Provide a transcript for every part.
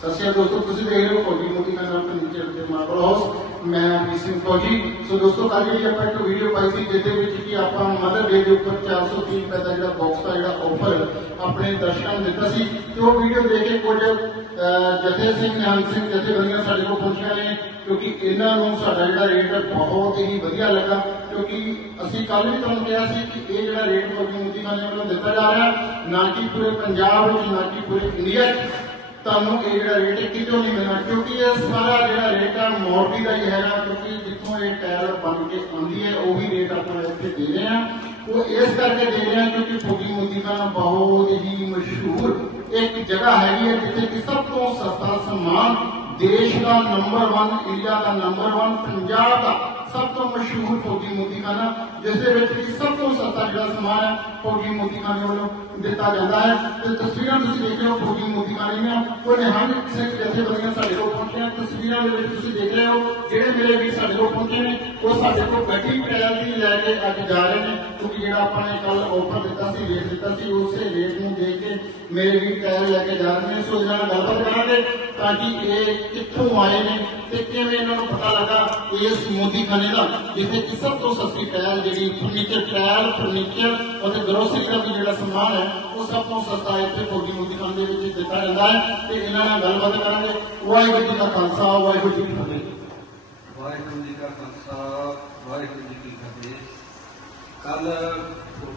ਸਤਿ ਸ਼੍ਰੀ ਅਕਾਲ ਦੋਸਤੋ, ਤੁਸੀਂ ਦੇਖ ਰਹੇ ਹੋ ਫੌਜੀ ਮੋਦੀ ਦਾ ਨਾਮ ਫਰਨੀਚਰ ਤੇ ਮਾਰਬਲ ਹਾਊਸ। ਮੈਂ ਵੀ ਸਿੰਘ ਫੌਜੀ। ਸੋ ਦੋਸਤੋ ਕੱਲ ਜਿਹੜੀ ਆਪਾਂ ਇੱਕ ਵੀਡੀਓ ਪਾਈ ਸੀ, ਜਿਹਦੇ ਵਿੱਚ ਕਿ ਆਪਾਂ ਮਦਰ ਡੇ ਦੇ ਉੱਪਰ 430 ਰੁਪਏ ਦਾ ਜਿਹੜਾ ਬਾਕਸ ਦਾ ਜਿਹੜਾ ਆਫਰ ਆਪਣੇ ਦਰਸ਼ਕਾਂ ਨੂੰ ਦਿੱਤਾ ਸੀ, ਤੇ ਉਹ ਵੀਡੀਓ ਦੇਖ ਕੇ ਕੁਝ ਜਥੇ ਸਿੰਘ, ਨਿਹੰਗ ਸਿੰਘ ਜਥੇਬੰਦੀਆਂ ਸਾਡੇ ਕੋਲ ਪਹੁੰਚੀਆਂ ਨੇ, ਕਿਉਂਕਿ ਇਹਨਾਂ ਨੂੰ ਸਾਡਾ ਜਿਹੜਾ ਰੇਟ ਬਹੁਤ ਹੀ ਵਧੀਆ ਲੱਗਾ, ਕਿਉਂਕਿ ਅਸੀਂ ਕੱਲ ਵੀ ਤੁਹਾਨੂੰ ਕਿਹਾ ਸੀ ਕਿ ਇਹ ਜਿਹੜਾ ਰੇਟ ਫੌਜੀ ਮੋਦੀ ਖਾਨੇ ਵੱਲੋਂ ਦਿੱਤਾ ਜਾ ਰਿਹਾ, ਨਾ ਕਿ ਪੂਰੇ ਪੰਜਾਬ ਵਿੱਚ, ਨਾ ਕਿ ਪੂਰੇ ਇੰਡੀਆ 'ਚ। ਤੁਹਾਨੂੰ ਇਹ ਜਿਹੜਾ ਰੇਟ ਹੈ ਕਿਤੋਂ ਨਹੀਂ ਮਿਲਣਾ, ਕਿਉਂਕਿ ਇਹ ਸਾਰਾ ਜਿਹੜਾ ਰੇਟ ਹੈ ਮੋਰਬੀ ਦਾ ਹੀ ਹੈਗਾ, ਕਿਉਂਕਿ ਜਿੱਥੋਂ ਇਹ ਟਾਇਰ ਬਣ ਕੇ ਆਉਂਦੀ ਹੈ, ਉਹੀ ਰੇਟ ਆਪਾਂ ਇੱਥੇ ਦੇ ਰਹੇ ਹਾਂ। ਉਹ ਇਸ ਕਰਕੇ ਦੇ ਰਹੇ ਹਾਂ ਕਿਉਂਕਿ ਫੌਜੀ ਮੋਦੀ ਖਾਨਾ ਬਹੁਤ ਹੀ ਮਸ਼ਹੂਰ ਇੱਕ ਜਗ੍ਹਾ ਹੈਗੀ ਹੈ, ਜਿੱਥੇ ਕਿ ਸਭ ਤੋਂ ਸਸਤਾ ਸਮਾਨ ਦੇਸ਼ ਦਾ ਨੰਬਰ 1 ਇੰਡੀਆ ਦਾ ਨੰਬਰ 1 ਪੰਜਾਬ ਦਾ ਸਭ ਤੋਂ ਮਸ਼ਹੂਰ ਫੌਜੀ ਮੋਦੀ ਖਾਨਾ ਜਿਸ ਦੇ ਵਿੱਚ ਸਭ ਤੋਂ ਸਸਤਾ ਜਿਹੜਾ ਸਮਾਨ ਹੈ ਫੌਜੀ ਮੋਦੀ ਖਾਨੇ ਵੱਲੋਂ ਦਿੱਤਾ ਜਾਂਦਾ ਹੈ। ਤੇ ਤਸਵੀਰਾਂ ਤੁਸੀਂ ਦੇਖ ਰਹੇ ਹੋ ਫੌਜੀ ਮੋਦੀ ਉਹ ਨਿਹੰਗ ਸਿੰਘ ਜਥੇਬੰਦੀਆਂ ਸਾਡੇ ਕੋਲ ਪਹੁੰਚੀਆਂ ਤਸਵੀਰਾਂ ਦੇ ਵਿੱਚ ਤੁਸੀਂ ਦੇਖ ਰਹੇ ਹੋ, ਜਿਹੜੇ ਮੇਰੇ ਵੀ ਸਾਡੇ ਕੋਲ ਪਹੁੰਚੇ ਨੇ, ਉਹ ਸਾਡੇ ਕੋਲ ਗੱਡੀ ਟ੍ਰਾਇਲ ਲੈ ਕੇ ਅੱਜ ਜਾ ਰਹੇ ਨੇ। ਕਿਉਂਕਿ ਜਿਹੜਾ ਆਪਾਂ ਨੇ ਕੱਲ ਆਫਰ ਦਿੱਤਾ ਸੀ ਰੇਟ ਦਿੱਤਾ ਸੀ, ਉਸੇ ਰੇਟ ਨੂੰ ਦੇਖ ਕੇ ਮੇਰੇ ਵੀ ਟਾਇਰ ਲੈ ਕੇ ਜਾ ਰਹੇ ਨੇ। ਸੋ ਇਹਨਾਂ ਨਾਲ ਗੱਲਬਾਤ ਕਰਾਂਗੇ, ਤਾਂ ਕਿ ਇਹ ਕਿੱਥੋਂ ਆਏ ਨੇ ਤੇ ਕਿਵੇਂ ਇਹਨਾਂ ਨੂੰ ਪਤਾ ਲੱਗਾ ਇਸ ਮੋਦੀ ਖਾਨੇ ਦਾ, ਜਿੱਥੇ ਸਭ ਤੋਂ ਸਸਤੀ ਟ੍ਰਾਇਲ ਜਿਹੜੀ, ਫਰਨੀਚਰ ਟ੍ਰਾਇਲ ਫਰਨੀਚਰ ਅਤੇ ਗਰੋਸਰੀ ਦਾ ਵੀ ਜਿਹੜਾ ਸਮਾਨ ਹੈ, ਉਹ ਸਭ ਤੋਂ ਸਸਤਾ ਇੱਥੇ ਫੌਜੀ ਮੋਦੀ ਖਾਨੇ ਦੇ ਵਿੱਚ ਦਿੱਤਾ ਜਾਂਦਾ ਹੈ ਤੇ ਇਹਨਾਂ ਨਾਲ ਗੱਲਬਾਤ ਕਰਾਂਗੇ। ਵਾਹਿਗੁਰੂ ਜੀ ਦਾ ਖਾਲਸਾ, ਵਾਹਿਗੁਰੂ ਜੀ ਕੀ ਫਤਿਹ। ਵਾਹਿਗੁਰੂ ਜੀ ਕਾ ਖਾਲਸਾ, ਵਾਹਿਗੁਰੂ ਜੀ ਕੀ ਫਤਿਹ। ਕੱਲ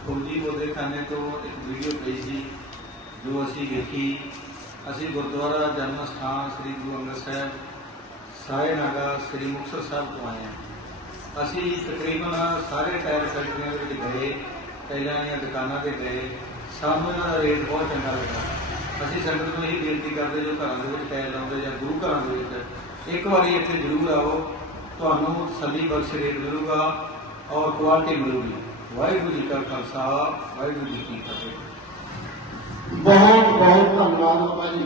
ਫੌਜੀ ਬੋਦੇ ਖਾਨੇ ਤੋਂ ਇੱਕ ਵੀਡੀਓ ਪਈ ਸੀ, ਜੋ ਅਸੀਂ ਵੇਖੀ। ਅਸੀਂ ਗੁਰਦੁਆਰਾ ਜਨਮ ਸਥਾਨ ਸ੍ਰੀ ਗੁਰੂ ਅੰਗਦ ਸਾਹਿਬ, ਸਾਰੇ ਨਾਗਾ ਸ੍ਰੀ ਮੁਕਤਸਰ ਸਾਹਿਬ ਤੋਂ ਆਏ ਹਾਂ। ਅਸੀਂ ਤਕਰੀਬਨ ਸਾਰੇ ਟਾਇਰ ਫੈਕਟਰੀਆਂ ਵਿੱਚ ਗਏ। ਪਹਿਲਾਂ ਦੀਆਂ ਦੁਕਾਨਾਂ ਤੇ ਗਏ ਸਾਨੂੰ ਇਹਨਾਂ ਦਾ ਰੇਟ ਬਹੁਤ ਚੰਗਾ ਲੱਗਾ। ਅਸੀਂ ਸੰਗਤ ਨੂੰ ਇਹ ਬੇਨਤੀ ਕਰਦੇ ਜੋ ਘਰਾਂ ਦੇ ਵਿੱਚ ਟਾਇਰ ਲਾਉਂਦੇ ਜਾਂ ਗੁਰੂ ਘਰਾਂ ਦੇ ਵਿੱਚ, ਇੱਕ ਵਾਰੀ ਇੱਥੇ ਜ਼ਰੂਰ ਆਓ ਤੁਹਾਨੂੰ ਤਸੱਲੀ ਬਖਸ਼ ਰੇਟ ਮਿਲੂਗਾ ਔਰ ਕੁਆਲਿਟੀ ਮਿਲੂਗੀ। ਵਾਹਿਗੁਰੂ ਜੀ ਕਾ ਖਾਲਸਾ, ਵਾਹਿਗੁਰੂ ਜੀ ਕੀ ਫਤਿਹ। ਬਹੁਤ ਬਹੁਤ ਧੰਨਵਾਦ ਬਾਬਾ ਜੀ,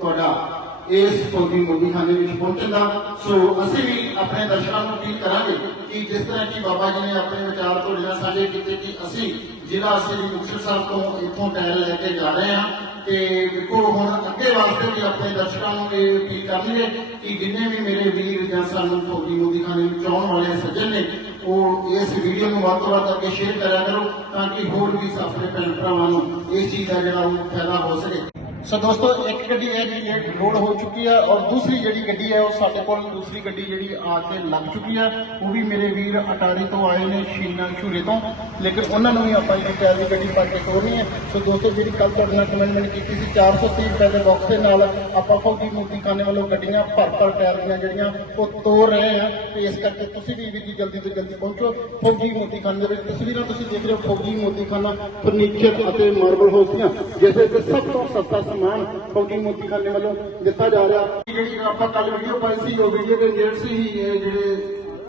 ਤੁਹਾਡਾ। ਇਸ ਫੌਜੀ ਮੋਦੀਖਾਨੇ ਵਿੱਚ ਪਹੁੰਚਣ ਦਾ। ਸੋ ਅਸੀਂ ਵੀ ਆਪਣੇ ਦਰਸ਼ਕਾਂ ਨੂੰ ਅਪੀਲ ਕਰਾਂਗੇ ਕਿ ਜਿਸ ਤਰ੍ਹਾਂ ਕਿ ਬਾਬਾ ਜੀ ਨੇ ਆਪਣੇ ਵਿਚਾਰ ਤੁਹਾਡੇ ਨਾਲ ਸਾਂਝੇ ਕੀਤੇ ਕਿ ਅਸੀਂ ਜ਼ਿਲ੍ਹਾ ਅਸੀਂ ਮੁਕਤਸਰ ਸਾਹਿਬ ਤੋਂ ਇੱਥੋਂ ਟਾਇਰ ਲੈ ਕੇ ਜਾ ਰਹੇ ਹਾਂ। ਤੇ ਦੇਖੋ ਹੁਣ ਅੱਗੇ ਵਾਸਤੇ ਵੀ ਆਪਣੇ ਦਰਸ਼ਕਾਂ ਨੂੰ ਇਹ ਅਪੀਲ ਕਰਨਗੇ ਕਿ ਜਿੰਨੇ ਵੀ ਮੇਰੇ ਵੀਰ ਜਾਂ ਸਾਨੂੰ ਫੌਜੀ ਮੋਦੀਖਾਨੇ ਨੂੰ ਚਾਹਣ ਵਾਲੇ ਸੱਜਣ ਨੇ, ਉਹ ਇਸ ਵੀਡੀਓ ਨੂੰ ਵੱਧ ਤੋਂ ਵੱਧ ਅੱਗੇ ਸ਼ੇਅਰ ਕਰਿਆ ਕਰੋ ਤਾਂ ਕਿ ਹੋਰ ਵੀ ਆਪਣੇ ਭੈਣ ਭਰਾਵਾਂ ਨੂੰ ਇਸ ਚੀਜ਼ ਦਾ ਜਿਹੜਾ ਉਹ ਫਾਇਦਾ ਹੋ ਸਕੇ। ਸੋ ਦੋਸਤੋ, ਇੱਕ ਗੱਡੀ ਹੈ ਜਿਹੜੀ ਇਹ ਲੋਡ ਹੋ ਚੁੱਕੀ ਹੈ ਔਰ ਦੂਸਰੀ ਜਿਹੜੀ ਗੱਡੀ ਹੈ ਉਹ ਸਾਡੇ ਕੋਲ ਦੂਸਰੀ ਗੱਡੀ ਜਿਹੜੀ ਆ ਕੇ ਲੱਗ ਚੁੱਕੀ ਹੈ ਉਹ ਵੀ ਮੇਰੇ ਵੀਰ ਅਟਾਰੀ ਤੋਂ ਆਏ ਨੇ ਸ਼ੀਨਾ ਸ਼ੂਰੇ ਤੋਂ। ਲੇਕਿਨ ਉਹਨਾਂ ਨੂੰ ਵੀ ਆਪਾਂ ਜਿਹੜੀ ਟਾਇਰ ਦੀ ਗੱਡੀ ਪਾ ਕੇ ਤੋਰਨੀ ਹੈ। ਸੋ ਦੋਸਤੋ, ਜਿਹੜੀ ਕੱਲ ਤੁਹਾਡੇ ਨਾਲ ਕਮੈਂਟਮੈਂਟ ਕੀਤੀ ਸੀ 430 ਰੁਪਏ ਦੇ ਬਾਕਸ ਦੇ ਨਾਲ ਆਪਾਂ ਫੌਜੀ ਮੋਤੀਖਾਨੇ ਵੱਲੋਂ ਗੱਡੀਆਂ ਭਰ ਭਰ ਟਾਇਰ ਦੀਆਂ ਜਿਹੜੀਆਂ, ਉਹ ਤੋਰ ਰਹੇ ਆ। ਤੇ ਇਸ ਕਰਕੇ ਤੁਸੀਂ ਵੀ ਵੀ ਜਲਦੀ ਤੋਂ ਜਲਦੀ ਪਹੁੰਚੋ। ਫੌਜੀ ਮੋਤੀ ਖਾਨੇ ਦੇ ਵਿੱਚ ਤਸਵੀਰਾਂ ਤੁਸੀਂ ਦੇਖ ਰਹੇ ਹੋ, ਫੌਜੀ ਮੋਤੀਖਾਨਾ ਫਰਨੀਚਰ ਅਤੇ ਮਾਰਬਲ ਹਾਊਸ ਦੀਆਂ, ਜਿਸ ਵਿੱਚ ਸਭ ਤੋਂ ਸਸਤਾ ਸਮਾਨ ਫੌਜੀ ਮੋਤੀ ਖਾਨੇ ਵੱਲੋਂ ਦਿੱਤਾ ਜਾ ਰਿਹਾ। ਜਿਹੜੀ ਆਪਾਂ ਕੱਲ ਵੀਡੀਓ ਪਾਈ ਸੀ, ਉਹ ਵੀਡੀਓ ਦੇ ਨੇੜ ਸੀ, ਇਹ ਜਿਹੜੇ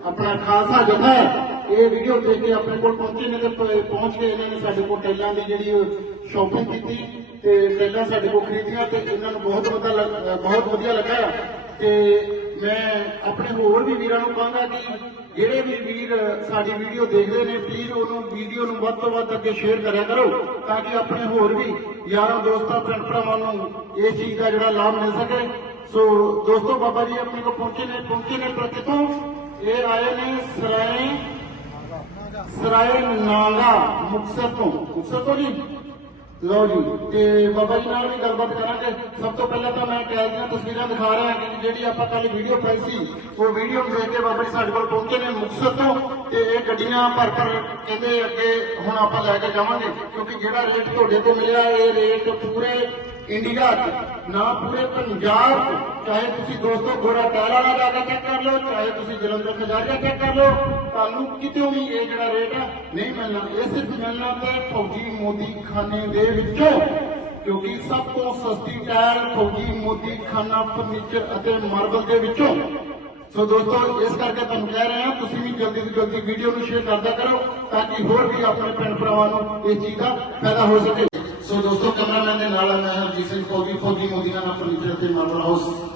ਆਪਣਾ ਖਾਲਸਾ ਜਥਾ ਇਹ ਵੀਡੀਓ ਦੇਖ ਕੇ ਆਪਣੇ ਕੋਲ ਪਹੁੰਚੇ ਨੇ ਤੇ ਪ- ਪਹੁੰਚ ਕੇ ਇਹਨਾਂ ਨੇ ਸਾਡੇ ਕੋਲ ਟੈਲਾਂ ਦੀ ਜਿਹੜੀ ਸ਼ਾਪਿੰਗ ਕੀਤੀ ਤੇ ਟੈਲਾਂ ਸਾਡੇ ਕੋਲ ਖਰੀਦੀਆਂ ਤੇ ਇਹਨਾਂ ਨੂੰ ਬਹੁਤ ਵਧੀਆ ਲੱਗ- ਬਹੁਤ ਵਧੀਆ ਲੱਗਾ। ਤੇ ਮੈਂ ਆਪਣੇ ਹੋਰ ਵੀ ਵੀਰਾਂ ਨੂੰ ਕਹਾਂਗਾ ਕਿ ਜਿਹੜੇ ਵੀ ਵੀਰ ਸਾਡੀ ਵੀਡੀਓ ਦੇਖਦੇ ਨੇ ਪਲੀਜ਼ ਉਹਨੂੰ ਵੀਡੀਓ ਨੂੰ ਵੱਧ ਤੋਂ ਵੱਧ ਅੱਗੇ ਸ਼ੇਅਰ ਕਰਿਆ ਕਰੋ, ਤਾਂ ਕਿ ਆਪਣੇ ਹੋਰ ਵੀ ਯਾਰਾਂ ਦੋਸਤਾਂ, ਭੈਣ ਭਰਾਵਾਂ ਨੂੰ ਇਸ ਚੀਜ਼ ਦਾ ਜਿਹੜਾ ਲਾਭ ਮਿਲ ਸਕੇ। ਸੋ ਦੋਸਤੋ, ਬਾਬਾ ਜੀ ਆਪਣੇ ਕੋਲ ਪਹੁੰਚੇ ਨੇ ਪਹੁੰਚੇ ਨੇ ਪਰ ਕਿਤੋਂ ਇਹ ਆਏ ਨੇ ਸਰਾਏ ਸਰਾਏ ਨਾਗਾ ਮੁਕਤਸਰ ਤੋਂ। ਮੁਕਤਸਰ ਤੋਂ ਜੀ? ਲਓ ਜੀ, ਤੇ ਬਾਬਾ ਜੀ ਨਾਲ ਵੀ ਗੱਲਬਾਤ ਕਰਾਂਗੇ। ਸਭ ਤੋਂ ਪਹਿਲਾਂ ਤਾਂ ਮੈਂ ਟੈਲ ਦੀਆਂ, ਤਸਵੀਰਾਂ ਦਿਖਾ ਰਿਹਾ ਕਿ ਜਿਹੜੀ ਆਪਾਂ ਕੱਲ ਵੀਡੀਓ ਪਾਈ ਸੀ, ਉਹ ਵੀਡੀਓ ਦੇਖ ਕੇ ਬਾਬਾ ਜੀ ਸਾਡੇ ਕੋਲ ਪਹੁੰਚੇ ਨੇ ਮੁਕਤਸਰ ਤੋਂ, ਤੇ ਇਹ ਗੱਡੀਆਂ ਭਰ ਭਰ ਕਹਿੰਦੇ ਅੱਗੇ ਹੁਣ ਆਪਾਂ ਲੈ ਕੇ ਜਾਵਾਂਗੇ, ਕਿਉਂਕਿ ਜਿਹੜਾ ਰੇਟ ਤੁਹਾਡੇ ਤੋਂ ਮਿਲਿਆ, ਇਹ ਰੇਟ ਪੂਰੇ ਇੰਡੀਆ 'ਚ, ਨਾ ਪੂਰੇ ਪੰਜਾਬ 'ਚ, ਚਾਹੇ ਤੁਸੀਂ ਦੋਸਤੋ ਗੋਰਾ ਟਾਇਰ ਵਾਲਾ ਜਾ ਕੇ ਚੈੱਕ ਕਰ ਲਓ, ਚਾਹੇ ਤੁਸੀਂ ਜਲੰਧਰ ਖਜ਼ਾਰੀਆ ਚੈੱਕ ਕਰ ਲਓ, ਤੁਹਾਨੂੰ ਕਿਤੇ ਵੀ ਇਹ ਜਿਹੜਾ ਰੇਟ ਹੈ ਨਹੀਂ ਮਿਲਣਾ। ਇਹ ਸਿਰਫ ਮਿਲਣਾ ਤੇ ਫੌਜੀ ਮੋਦੀ ਖਾਨੇ ਦੇ ਵਿੱਚੋਂ, ਕਿਉਂਕਿ ਸਭ ਤੋਂ ਸਸਤੀ ਟਾਇਰ ਫੌਜੀ ਮੋਦੀ ਖਾਨਾ ਫਰਨੀਚਰ ਅਤੇ ਮਾਰਬਲ ਦੇ ਵਿੱਚੋਂ। ਸੋ ਦੋਸਤੋ, ਇਸ ਕਰਕੇ ਤੁਹਾਨੂੰ ਕਹਿ ਰਹੇ ਹਾਂ, ਤੁਸੀਂ ਵੀ ਜਲਦੀ ਤੋਂ ਜਲਦੀ ਵੀਡੀਓ ਨੂੰ ਸ਼ੇਅਰ ਕਰਦਾ ਕਰੋ, ਤਾਂ ਕਿ ਹੋਰ ਵੀ ਆਪਣੇ ਭੈਣ ਭਰਾਵਾਂ ਨੂੰ ਇਸ ਚੀਜ਼ ਦਾ ਫਾਇਦਾ ਹੋ ਸਕੇ। ਸੋ ਦੋਸਤੋ ਕੈਮਰਾਮੈਨ ਦੇ ਨਾਲ ਮੈਂ ਹਰਜੀਤ ਸਿੰਘ, ਫੌਜੀ ਫੌਜੀ ਮੋਦੀ ਖਾਨਾ ਫਰਨੀਚਰ ਅਤੇ ਮਾਰਬਲ ਹਾਊਸ